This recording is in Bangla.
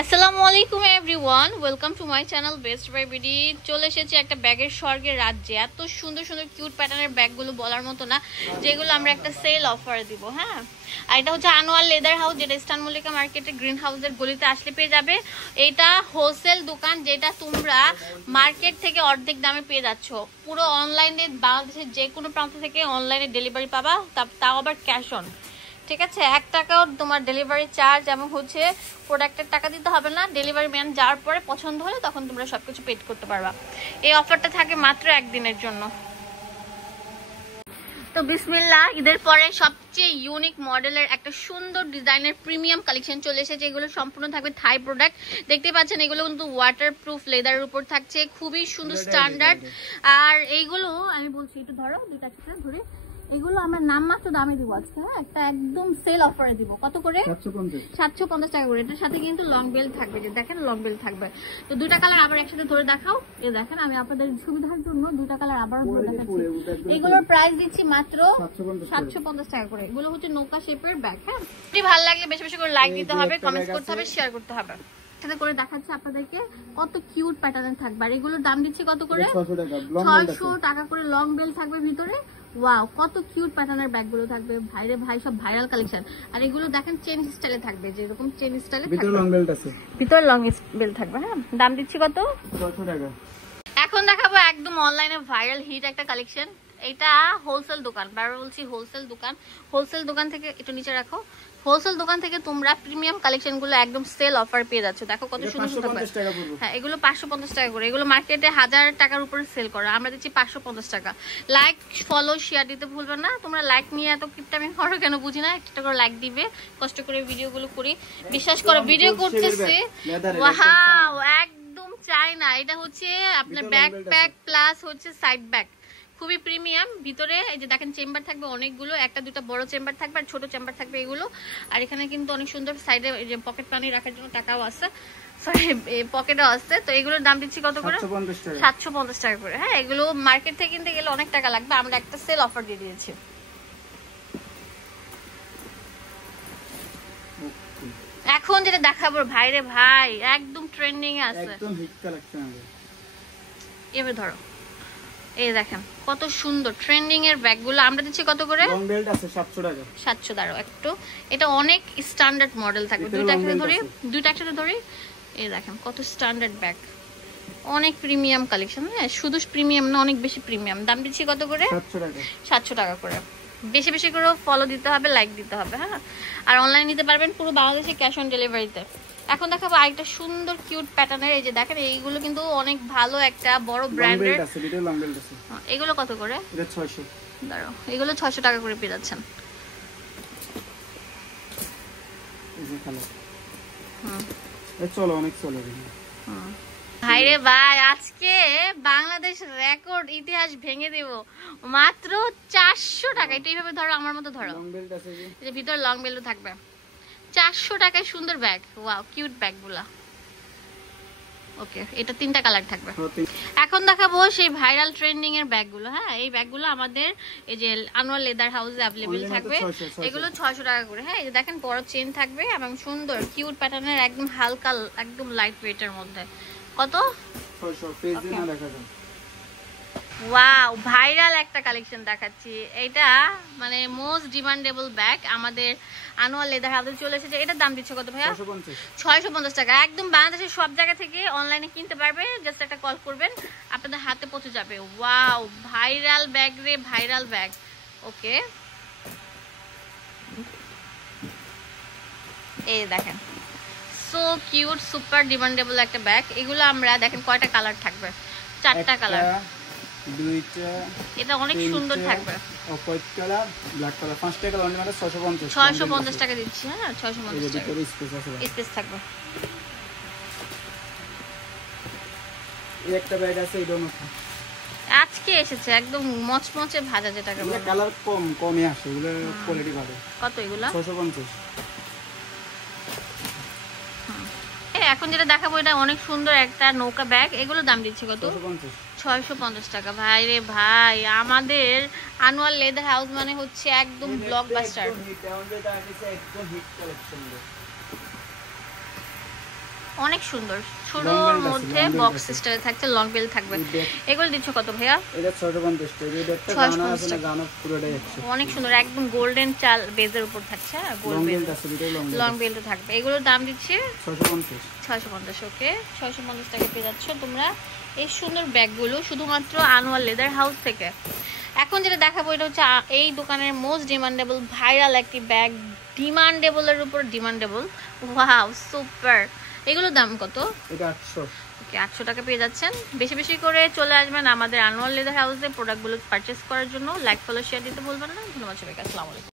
আসসালামু আলাইকুম everyone, welcome to my channel best buy BD. চলে এসেছি একটা ব্যাগের স্বর্গের রাজ্যে। এত সুন্দর সুন্দর কিউট প্যাটার্নের ব্যাগগুলো বলার মতো না, যেগুলো আমরা একটা সেল অফারে দিব। হ্যাঁ, আর এটা হচ্ছে আনোয়ার লেদার হাউস, যেটা ইস্টার্ন মল্লিকা মার্কেটে গ্রিন হাউসের গলিতে আসলে পেয়ে যাবে। এটা হোলসেল দোকান, যেটা তোমরা মার্কেট থেকে অর্ধেক দামে পেয়ে যাচ্ছ। পুরো অনলাইনে বাংলাদেশের যে কোনো প্রান্ত থেকে অনলাইনে ডেলিভারি পাবা, তাও আবার ক্যাশ অন। ঠিক আছে, 1 টাকাও তোমার ডেলিভারি চার্জ এবং হচ্ছে প্রোডাক্টের টাকা দিতে হবে না। ডেলিভারি ম্যান যাওয়ার পরে পছন্দ হলে তখন তোমরা সবকিছু পেড করতে পারবা। এই অফারটা থাকে মাত্র 1 দিনের জন্য। তো বিসমিল্লাহ, ঈদের পরে সবচেয়ে ইউনিক মডেলের একটা সুন্দর ডিজাইনের প্রিমিয়াম কালেকশন চলে এসেছে। এগুলো সম্পূর্ণ থাকবে থাই প্রোডাক্ট। দেখতে পাচ্ছেন এগুলো কিন্তু ওয়াটারপ্রুফ লেদারের উপর থাকছে, খুবই সুন্দর স্ট্যান্ডার্ড। আর এইগুলো আমি বলছি একটু ধরো, দুইটা একটা ধরে, এগুলো আমরা নামমাত্র দামে দিব আজকে। হ্যাঁ, একটা একদম সেল অফারে দিব। কত করে? 750 টাকা করে। এটার সাথে কিন্তু লং বেল্ট থাকবে, যে দেখেন লং বেল্ট থাকবে। তো দুইটা কালার আবার একসাথে ধরে দেখাও। এই দেখেন, আমি আপনাদের সুবিধার জন্য দুইটা কালার আবার ধরে দেখাচ্ছি। এগুলোর প্রাইস দিচ্ছি মাত্র 750 টাকা করে। এগুলো হচ্ছে নৌকা শেপের ব্যাগ। হ্যাঁ, যদি ভালো লাগলে বেশি বেশি করে লাইক দিতে হবে, কমেন্টস করতে হবে, শেয়ার করতে হবে। সাথে করে দেখাচ্ছি আপনাদেরকে কত কিউট প্যাটার্ন থাকবে। আর এগুলোর দাম দিচ্ছি কত করে? 600 টাকা করে। লং বেল্ট থাকবে ভিতরে। ওয়াও, কত কিউট প্যাটার্নের ব্যাগগুলো থাকবে ভাইরে ভাই, সব ভাইরাল কালেকশন। আর এগুলো দেখেন চেন স্টাইলে থাকবে, যে এরকম চেন স্টাইলে ভিতরে লং বেল্ট আছে, ভিতরে লং বেল্ট থাকবে। হ্যাঁ, দাম দিচ্ছি কত? 600 টাকা। এখন দেখাবো একদম অনলাইনে ভাইরাল হিট একটা কালেকশন। এটা হোলসেল দোকান, বারবার বলছি হোলসেল দোকান। হোলসেল দোকান থেকে একটু নিচে রাখো। হোলসেল দোকান থেকে তোমরা প্রিমিয়াম কালেকশন গুলো একদম সেল অফার পেয়ে যাচ্ছ। দেখো কত সুন্দর সুন্দর। হ্যাঁ, এগুলো 550 টাকা করে। এগুলো মার্কেটে 1000 টাকার উপরে সেল করা, আমরা দিচ্ছি 550 টাকা। লাইক, ফলো, শেয়ার দিতে ভুলবে না। তোমরা লাইক নিয়ে এত কিপটামি করো কেন বুঝি না। একটা করে লাইক দিবে, কষ্ট করে ভিডিও গুলো করি। বিশ্বাস করো, ভিডিও করতেছি ওয়াও, একদম চাই না। এটা হচ্ছে আপনার ব্যাকপ্যাক প্লাস হচ্ছে সাইড ব্যাগ, খুবই প্রিমিয়াম। ভিতরে এই যে দেখেন চেম্বার থাকবে অনেকগুলো, একটা দুটো বড় চেম্বার থাকবে আর ছোট চেম্বার থাকবে এগুলো। আর এখানে কিন্তু অনেক সুন্দর সাইডে এই যে পকেট পানি রাখার জন্য টাকাও আছে, সরি পকেটও আছে। তো এগুলোর দাম দিচ্ছি কত করে? 750 টাকা করে। হ্যাঁ, এগুলো মার্কেট থেকে কিনতে গেলে অনেক টাকা লাগবে, আমরা একটা সেল অফার দিয়ে দিয়েছি। এখন যেটা দেখাবো ভাইরে ভাই, একদম ট্রেন্ডিং এ আছে, একদম হিট কালেকশন। এভাবে ধরো, এই দেখেন কত সুন্দর ট্রেন্ডিং এর ব্যাগগুলো। আমরা দিচ্ছি কত করে? লং বেল্ট আছে 700 টাকা। 700 দাঁড়াও একটু, এটা অনেক স্ট্যান্ডার্ড মডেল থাকবে। দুইটা একসাথে ধরি। এই দেখেন কত স্ট্যান্ডার্ড ব্যাগ, অনেক প্রিমিয়াম কালেকশন। হ্যাঁ, শুধু প্রিমিয়াম না, অনেক বেশি প্রিমিয়াম। দাম দিচ্ছি কত করে? 700 টাকা করে। বেশি বেশি করে ফলো দিতে হবে, লাইক দিতে হবে। হ্যাঁ, আর অনলাইন নিতে পারবেন পুরো বাংলাদেশে ক্যাশ অন ডেলিভারিতে। এখন দেখাবো আরেকটা সুন্দর কিউট প্যাটার্নের। এই যে দেখেন, এইগুলো কিন্তু অনেক ভালো একটা বড় ব্র্যান্ডের। এগুলো কত করে? এটা 600। দাঁড়াও, এগুলো 600 টাকা করে পেয়ে যাচ্ছেন। চলো অনেক চলো। ভাইরে ভাই, আজকে বাংলাদেশ রেকর্ড ইতিহাস ভেঙে দেব। মাত্র 400 টাকা। এটা এইভাবে ধরো, আমার মতো ধরো, যে ভিতরে লং বেল্ট থাকবে। 400 টাকায় সুন্দর ব্যাগ। ওয়াও, কিউট ব্যাগগুলা। ওকে, এটা 3টা কালার থাকবে। এখন দেখাবো সেই ভাইরাল ট্রেন্ডিং এর ব্যাগগুলো। হ্যাঁ, এই ব্যাগগুলো আমাদের এই যে আনোয়ার লেদার হাউসে अवेलेबल থাকবে। এগুলো 600 টাকা করে। হ্যাঁ, এই যে দেখেন বড় চেন থাকবে এবং সুন্দর কিউট প্যাটার্নের, একদম হালকা, একদম লাইট ওয়েটের মধ্যে। কত? 600। পেজ না দেখা যায়। ওয়াও, ভাইরাল একটা কালেকশন দেখাচ্ছি। এটা মানে মোস্ট ডিমান্ডেবল ব্যাগ আমাদের আনোয়ার লেদার হাউসে চলে এসেছে। এটার দাম দিচ্ছে কত ভাইয়া? 650 টাকা। একদম বাংলাদেশের সব জায়গা থেকে অনলাইনে কিনতে পারবে, জাস্ট একটা কল করবেন, আপনাদের হাতে পৌঁছে যাবে। ওয়াও, ভাইরাল ব্যাগ রে, ভাইরাল ব্যাগ। ওকে, এই দেখেন সো কিউট, সুপার ডিমান্ডেবল একটা ব্যাগ। এগুলো আমরা দেখেন কয়টা কালার থাকবে? 4টা কালার, দুইটা। এটা অনেক সুন্দর থাকবে। White colour, black colour. 5টা কালার অনলি মানে 650। 650 টাকা দিচ্ছি। হ্যাঁ, 650 টাকা। স্পেস আছে, স্পেস থাকবে। এই একটা ব্যাগ আছে, এই দোনো আজকে এসেছে একদম মচমচে ভাজা, যেটাকে বলে। কালার কমই আসে, এগুলো কোয়ালিটি ভালো। কত এগুলো? 650। এখন যেটা দেখাবো, এটা অনেক সুন্দর একটা নৌকা ব্যাগ। এগুলো দাম দিচ্ছে কত? 650 টাকা। ভাই রে ভাই, আমাদের আনোয়ার লেদার হাউস মানে হচ্ছে একদম ব্লকবাস্টার। অনেক সুন্দর, ছোটর মধ্যে বক্স সিস্টেমে থাকছে, লং বেল্ট থাকবে। এগুলো দিচ্ছ কত ভাইয়া? এটা 650 টাকা। এটা একটা গানা আছে না, গানা পুরোটাই আছে, অনেক সুন্দর, একদম গোল্ডেন চাল বেজের উপর থাকছে, গোল্ড বেল্ট আছে, দুটো লং বেল্ট থাকবে। এগুলোর দাম দিচ্ছে 650। ওকে, 650 টাকা পেয়ে যাচ্ছ তোমরা এই সুন্দর ব্যাগগুলো শুধুমাত্র আনোয়ার লেদার হাউস থেকে। এখন যেটা দেখাবো এটা হচ্ছে এই দোকানের মোস্ট ডিমান্ডেবল ভাইরাল একটি ব্যাগ, ডিমান্ডেবলের উপর ডিমান্ডেবল। Wow super. এগুলোর দাম কত? এটা 800। ওকে, 800 টাকা পেয়ে যাচ্ছেন। বেশি বেশি করে চলে আসবেন আমাদের আনোয়ার লেদার হাউসে প্রোডাক্টগুলো পারচেস করার জন্য। লাইক ফলো শেয়ার দিতে বলবেন না। ধন্যবাদ সবাইকে, আসসালামু আলাইকুম।